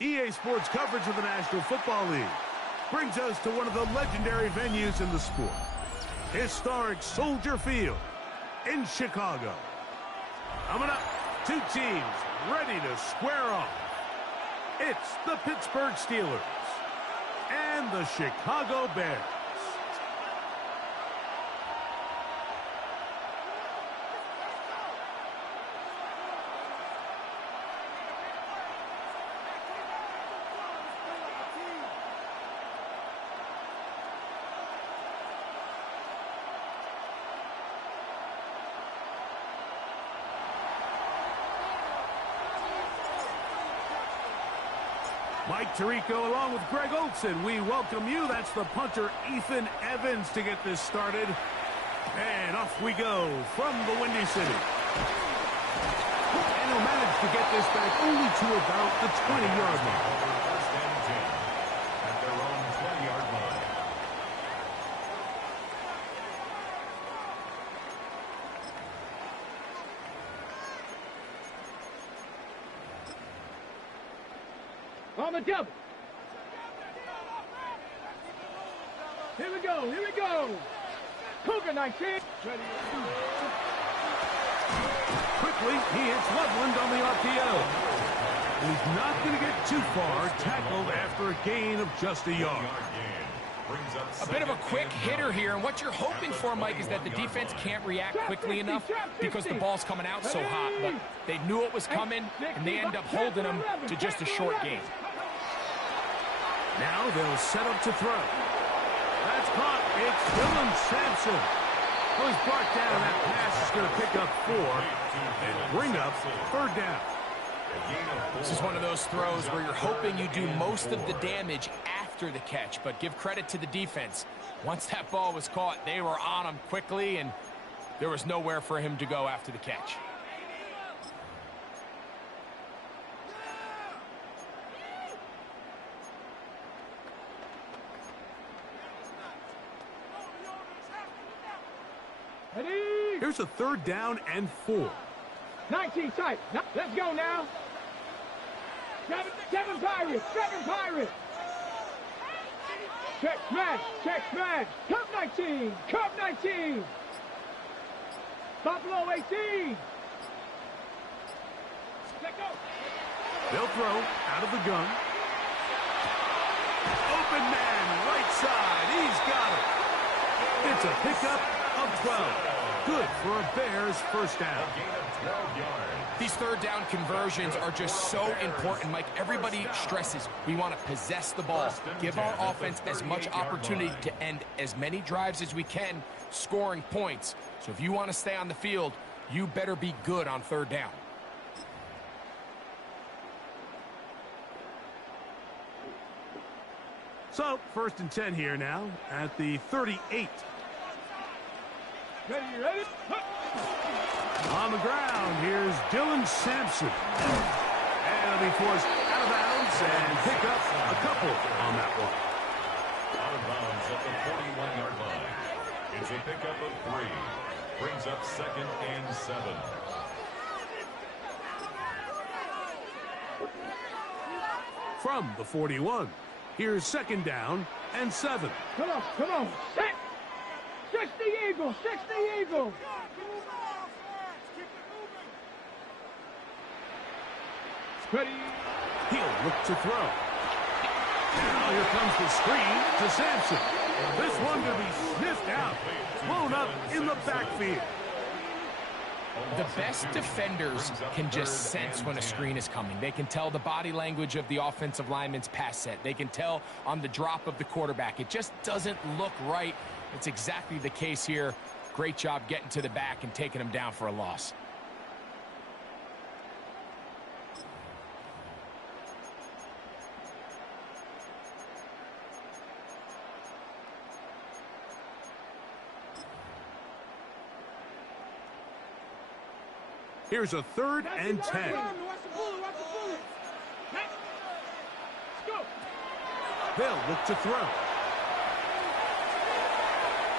EA Sports coverage of the National Football League brings us to one of the legendary venues in the sport, historic Soldier Field in Chicago. Coming up, two teams ready to square off. It's the Pittsburgh Steelers and the Chicago Bears. Mike Tirico along with Greg Olson. We welcome you. That's the punter, Ethan Evans, to get this started. And off we go from the Windy City. And he'll manage to get this back only to about the 20-yard line. First and 10 at their own 20-yard line. On the double. Here we go. Here we go. Cougar 19. Quickly, he hits Loveland on the RPO. He's not going to get too far, tackled after a gain of just a yard. A bit of a quick hitter here, and what you're hoping for, Mike, is that the defense can't react quickly enough because the ball's coming out so hot. But they knew it was coming, and they end up holding him to just a short gain. Now they'll set up to throw. That's caught. It's Dylan Sampson. Oh, he's brought down. That pass is going to pick up 4 and bring up third down. This is one of those throws where you're hoping you do most of the damage after the catch, but give credit to the defense. Once that ball was caught, they were on him quickly, and there was nowhere for him to go after the catch. Here's a third down and 4. 19 tight. Let's go now. Seven Pirates. Check smash. Cup 19. Buffalo 18. Let go. They'll throw out of the gun. Open man, right side. He's got it. It's a pickup of 12. Good for a Bears first down. These third down conversions are just so important, Mike. Everybody stresses we want to possess the ball, give our offense as much opportunity to end as many drives as we can, scoring points. So if you want to stay on the field, you better be good on third down. So, first and 10 here now at the 38. Ready? On the ground, here's Dylan Sampson. And he'll be forced out of bounds and pick up a couple on that one. Out of bounds at the 41-yard line. It's a pickup of 3. Brings up 2nd and 7. From the 41, here's 2nd down and 7. Come on. Set. 60 Eagles. Ready. He'll look to throw. Now here comes the screen to Sampson. This one going to be sniffed out. Blown up in the backfield. The best defenders can just sense when a screen is coming. They can tell the body language of the offensive lineman's pass set. They can tell on the drop of the quarterback. It just doesn't look right. It's exactly the case here. Great job getting to the back and taking him down for a loss. Here's a 3rd and 10. They'll look to throw.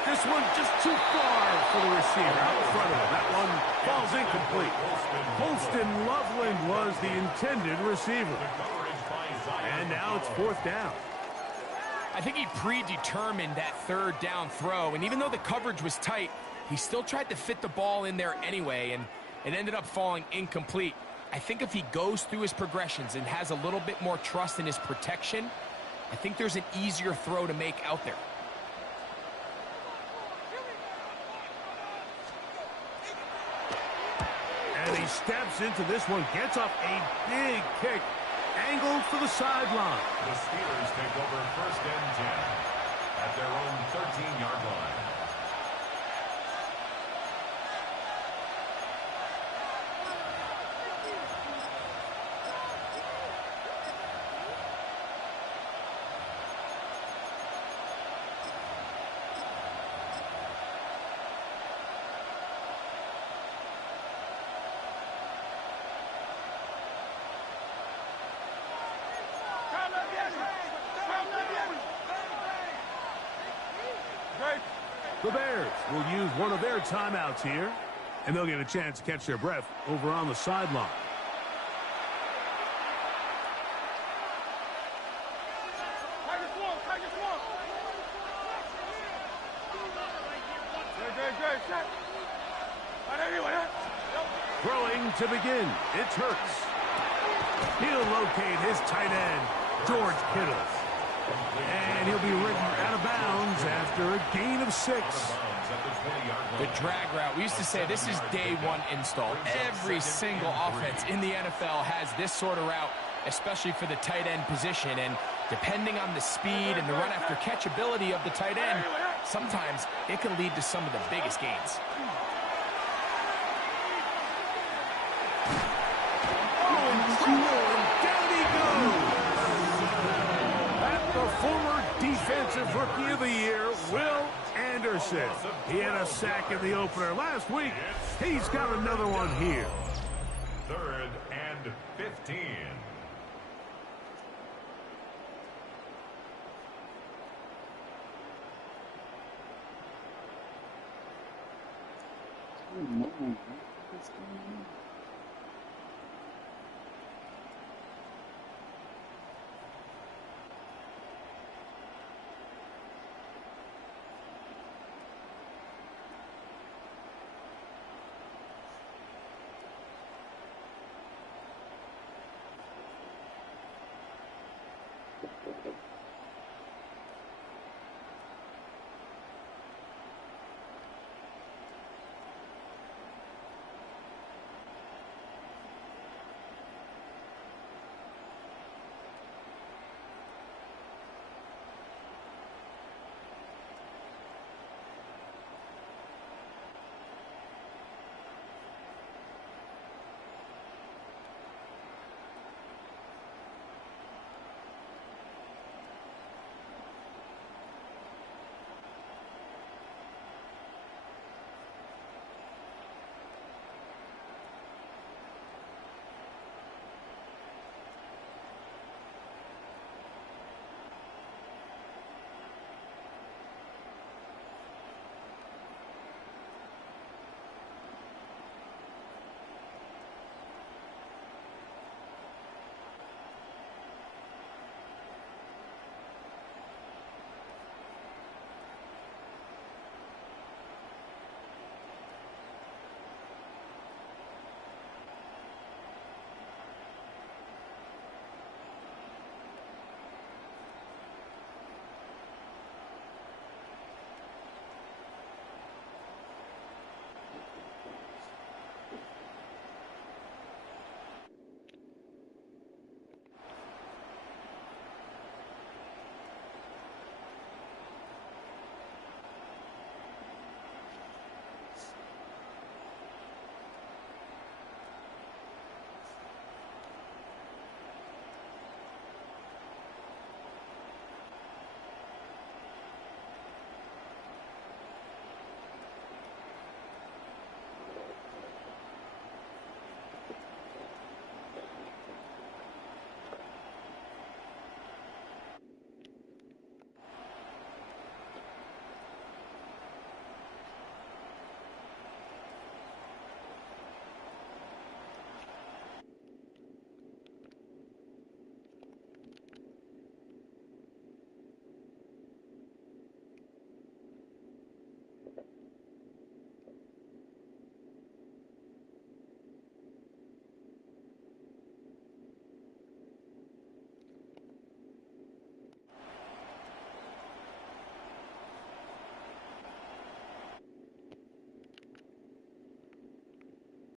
This one just too far for the receiver out in front of him. That one falls incomplete. Holston Loveland was the intended receiver. And now it's 4th down. I think he predetermined that 3rd down throw, and even though the coverage was tight, he still tried to fit the ball in there anyway, and it ended up falling incomplete. I think if he goes through his progressions and has a little bit more trust in his protection, I think there's an easier throw to make out there. And he steps into this one, gets up a big kick, angled for the sideline. The Steelers take over 1st and 10 at their own 13-yard line. The Bears will use one of their timeouts here, and they'll get a chance to catch their breath over on the sideline. Throwing to begin, it's Hurts. He'll locate his tight end, George Kittle. And he'll be ridden out of bounds after a gain of 6. The drag route. We used to say this is day 1 install. Every single offense in the NFL has this sort of route, especially for the tight end position. And depending on the speed and the run after catch ability of the tight end, sometimes it can lead to some of the biggest gains. Down he goes. The former defensive rookie of the year, Will Anderson. He had a sack in the opener last week. He's got another one here. 3rd and 15. What's going on? Thank you.